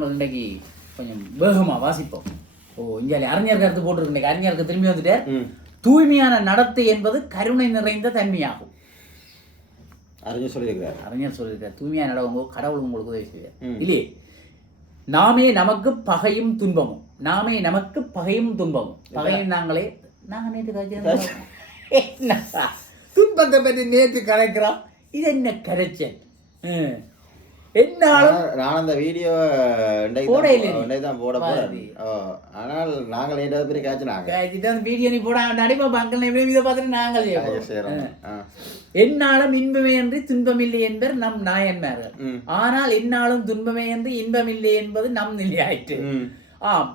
நாங்கள் இன்றைக்கு கொஞ்சம் வேகமாக வாசிப்போம். இங்கே அறிஞர் கருத்து போட்டிருக்கு. இன்றைக்கு அறிஞருக்கு திரும்பி வந்துட்டு தூய்மையான நடத்தை என்பது கருணை நிறைந்த தன்மையாகும். அறிஞர் சொல்லியிருக்கார் தூய்மையான நடவங்க கடவுள் உங்களுக்கு உதவி செய்வார் இல்லையே. நாமே நமக்கு பகையும் துன்பமும் பகையும் நாங்களே நாங்கள் நேற்று துன்பத்தை பற்றி நேற்று கரைக்கிறோம். இது என்ன கரைச்சல்? என்னாலும் நான் அந்த வீடியோ தான் போட போறேன். ஆனால் நாங்கள் ஏதாவது பேர் காய்ச்சினாங்க வீடியோ நீ போட நடிப்பா மக்கள் இதை பார்த்துட்டு நாங்கள் என்னாலும் இன்பமே என்று துன்பமில்லை என்பர் நம் நாயன்மார்கள். ஆனால் என்னாலும் துன்பமே என்று இன்பமில்லை என்பது நம் நிலையாயிற்று.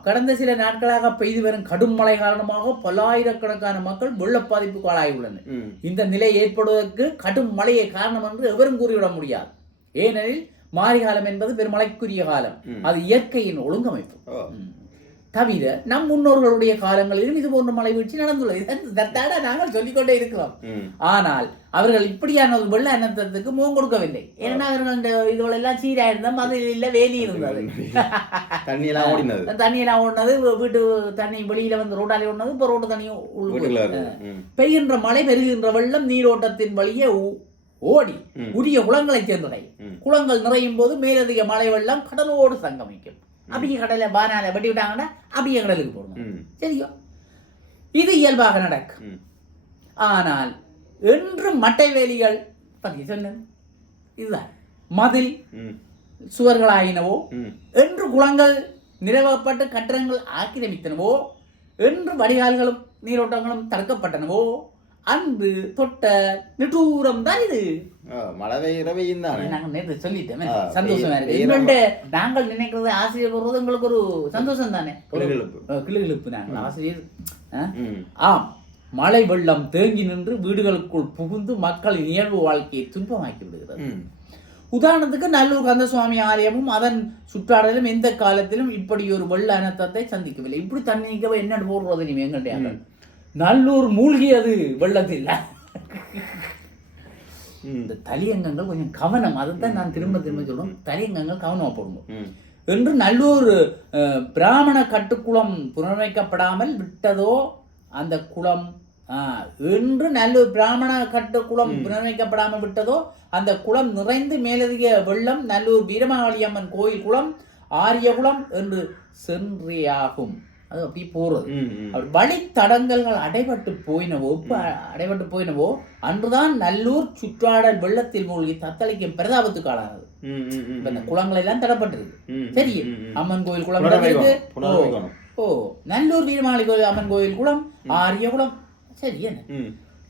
கடந்த சில நாட்களாக பெய்து வரும் கடும் மழை காரணமாக பல்லாயிரக்கணக்கான மக்கள் வெள்ள பாதிப்புக்கு ஆளாகியுள்ளனர். இந்த நிலை ஏற்படுவதற்கு கடும் மழையை காரணம் என்று எவரும் கூறிவிட முடியாது. ஏனெனில் மாரிகாலம் என்பது பெருமழைக்குரிய காலம். அது இயற்கையின் ஒழுங்கமைப்பு. தவிர நம் முன்னோர்களுடைய காலங்களிலும் இது போன்ற மழை வீழ்ச்சி நடந்துள்ளது. நாங்கள் சொல்லிக்கொண்டே இருக்கிறோம். ஆனால் அவர்கள் இப்படியான ஒரு வெள்ள அனர்த்தத்துக்கு முகம் கொடுக்கவில்லை. ஏன்னா அவர்கள் இதுவெல்லாம் சீரா இருந்தோம், அது இல்ல வேலி இருந்தது, தண்ணியெல்லாம் ஓடினது, வீட்டு தண்ணி வெளியில வந்து ரோட்டாலே ஓடினது, இப்போ ரோட்டு தண்ணியும் பெய்கின்ற மழை பெருகின்ற வெள்ளம் நீரோட்டத்தின் வழியே ஓடி உரிய குளங்களை சேர்ந்தடையும். குளங்கள் நிறையும் போது மேலதிக மழை வெள்ளம் கடலோடு சங்கமிக்கும். அபிய கடலை பானால வெட்டி விட்டாங்கன்னா அபிய கடலுக்கு போடணும். சரியோ, இது இயல்பாக நடக்கும். ஆனால் என்று மட்டை வேலிகள் பத்தி சொன்னது இதுதான். மதில் சுவர்களாயினவோ, என்று குளங்கள் நிறுவப்பட்டு கட்டடங்கள் ஆக்கிரமித்தனவோ, என்று வடிகால்களும் நீரோட்டங்களும் தடுக்கப்பட்டனவோ, அன்பு தொட்ட நிட்டூரம் தான் இது. நாங்கள் நேற்று சொல்லிட்டேன், சந்தோஷமா இருக்கு. இன்னொன்று நாங்கள் நினைக்கிறது ஆசிரியர் போடுறது எங்களுக்கு ஒரு சந்தோஷம் தானே, கிளுகிழுப்பு. நாங்கள் ஆசிரியர் மழை வெள்ளம் தேங்கி நின்று வீடுகளுக்குள் புகுந்து மக்களின் இயல்பு வாழ்க்கையை துன்பமாக்கி விடுகிறது. உதாரணத்துக்கு நல்லூர் கந்தசுவாமி ஆலயமும் அதன் சுற்றாடலும் எந்த காலத்திலும் இப்படி ஒரு வெள்ள அனர்த்தத்தை சந்திக்கவில்லை. இப்படி தண்ணி நிற்கவே என்னென்னு போடுறது நீ எங்கள்கிட்ட. நல்லூர் மூழ்கியது வெள்ளத்தில். இந்த தலையங்கங்கள் கொஞ்சம் கவனம், அதுதான் நான் திரும்ப சொல்றேன். தலையங்கங்கள் கவனமா போடணும். என்று நல்லூர் பிராமண கட்டுக்குளம் புனரமைக்கப்படாமல் விட்டதோ அந்த குளம், என்று நல்லூர் பிராமண கட்டுக்குளம் புனரமைக்கப்படாமல் விட்டதோ அந்த குளம் நிறைந்து மேலதிக வெள்ளம் நல்லூர் வீரமாவளியம்மன் கோயில் குளம் ஆரியகுளம் என்று சென்றியாகும். அது அப்படி போறது. வழித்தடங்கல்கள் அடைபட்டு போயினவோ அன்றுதான் நல்லூர் சுற்றாடல் வெள்ளத்தில் மூழ்கி தத்தளிக்கும் பிரதாபத்துக்கு ஆளானது. இந்த குளங்கள் எல்லாம் தடப்பட்டிருக்கு. சரி, அம்மன் கோயில் குளம் இருக்கு. நல்லூர் வீரமாளி கோயில் அம்மன் கோயில் குளம் ஆரிய குளம். சரி, என்ன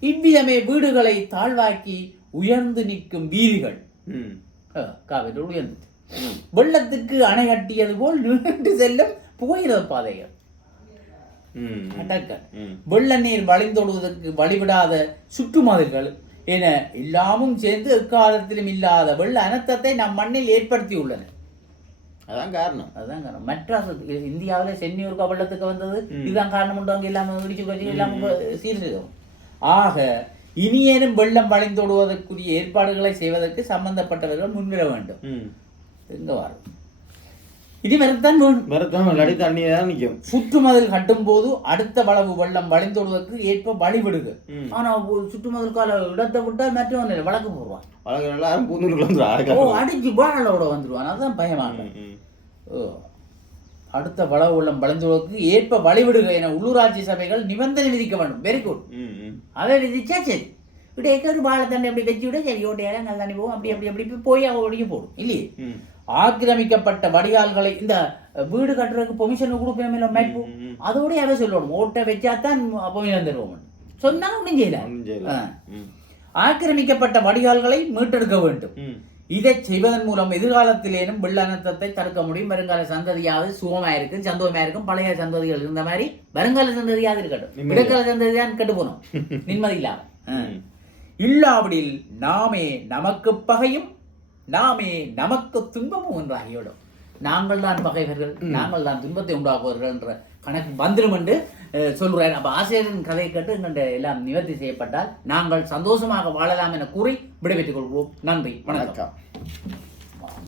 இவ்விதமே வீடுகளை தாழ்வாக்கி உயர்ந்து நிற்கும் வீதிகள் காவிரி உயர்ந்து வெள்ளத்துக்கு அணை கட்டியது போல் நின்று செல்லும் புகையிரத பாதைகள். வெள்ள நீர் வழிந்தோடுவதற்கு வழிவிடாத சுற்றுமதில்கள் என எல்லாமும் சேர்ந்து எக்காலத்திலும் இல்லாத வெள்ள அனர்த்தத்தை நம் மண்ணில் ஏற்படுத்தி உள்ளன. அதான் காரணம். மெட்ராஸ் இந்தியாவில் சென்னியூருக்கு வெள்ளத்துக்கு வந்தது இதுதான் காரணம். உண்டு அங்கே இல்லாம இடிச்சு இல்லாம சீர்திருத்தம். ஆக இனியேனும் வெள்ளம் வழிந்தோடுவதற்குரிய ஏற்பாடுகளை செய்வதற்கு சம்பந்தப்பட்டவர்கள் முன்வர வேண்டும். எங்க வரும் இனி வரத்தான் வேணும். சுற்றுமதில் கட்டும் போது அடுத்த வளவு வெள்ளம் வழிந்தோடுவதற்கு ஏற்ப வழிவிடுக. ஆனா சுற்றுமதில் கால இடத்தை விட்டா மற்றவன் வழக்கு போடுவான், அடிச்சு வாழலோட வந்துடுவான். அதுதான் பயமாக. அடுத்த வளவு வெள்ளம் வழிந்தோடுவதற்கு ஏற்ப வழிவிடுக என உள்ளூராட்சி சபைகள் நிபந்தனை விதிக்க வேண்டும். Very good. அதை விதிச்சா சரி. இப்படி ஒரு வாழை தண்ணி அப்படி வச்சு விட சரி, ஓட்டையால நல்ல தண்ணி போகும். அப்படி அப்படி அப்படி போய் அவடியும் போடும் இல்லையே. ஆக்கிரமிக்கப்பட்ட வடிகால்களை இந்த வீடு கட்டுறதுக்கு பெர்மிஷன் கொடுப்போம் மேய்ப்பு, அதோடய அதை சொல்லணும். ஓட்டை வச்சாதான் பெர்மிஷன் தருவோம் சொன்னா ஒன்றும் செய்யல. ஆக்கிரமிக்கப்பட்ட வடிகால்களை மீட்டெடுக்க வேண்டும். இதை செய்வதன் மூலம் எதிர்காலத்திலேனும் வெள்ள அனர்த்தத்தை தடுக்க முடியும். வருங்கால சந்ததியாவது சுகமாயிருக்கும், சந்தோஷமாயிருக்கும். பழைய சந்ததிகள் இருந்த மாதிரி வருங்கால சந்ததியாவது இருக்கட்டும். இடைக்கால சந்ததியான் கெட்டு போனோம் நிம்மதி இல்லாம. இல்லாவிடில் நாமே நமக்கு பகையும் நாமே நமக்கு துன்பமும் ஒன்றாகிவிடும். நாங்கள் தான் பகைவர்கள், நாங்கள் தான் துன்பத்தை உண்டாக்குவர்கள் என்ற கணக்கு வந்துடும் என்று சொல்கிறார். அப்போ ஆசிரியரின் கதையை கேட்டு எங்கள் எல்லாம் நிவர்த்தி செய்யப்பட்டால் நாங்கள் சந்தோஷமாக வாழலாம் என கூறி விடைபெற்றுக் கொள்வோம். நன்றி, வணக்கம்.